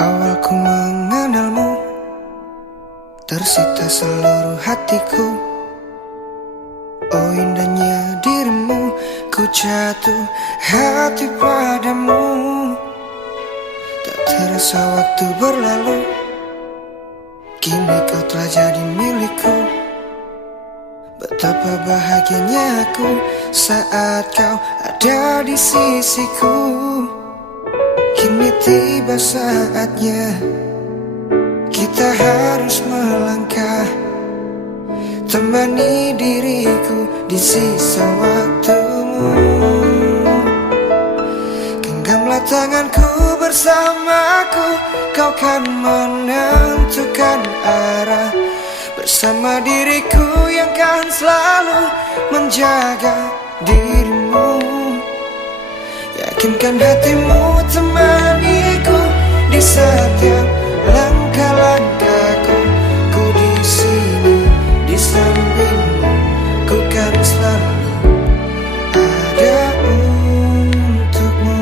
Awal ku mengenalmu, tersita seluruh hatiku. Oh indahnya dirimu, ku jatuh hati padamu. Tak terasa waktu berlalu, kini kau telah jadi milikku. Betapa bahagianya aku saat kau ada di sisiku. Kini tiba saatnya kita harus melangkah, temani diriku di sisa waktumu. Genggamlah tanganku bersamaku, kau kan menentukan arah. Bersama diriku yang kan selalu menjaga dirimu. Yakinkan hatimu temaniku di setiap langkah-langkahku. Ku di sini di sampingmu, ku kan selalu ada untukmu.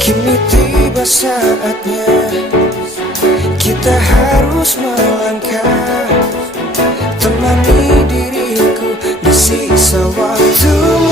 Kini tiba saatnya kita harus melangkah, temani diriku di sisa waktumu.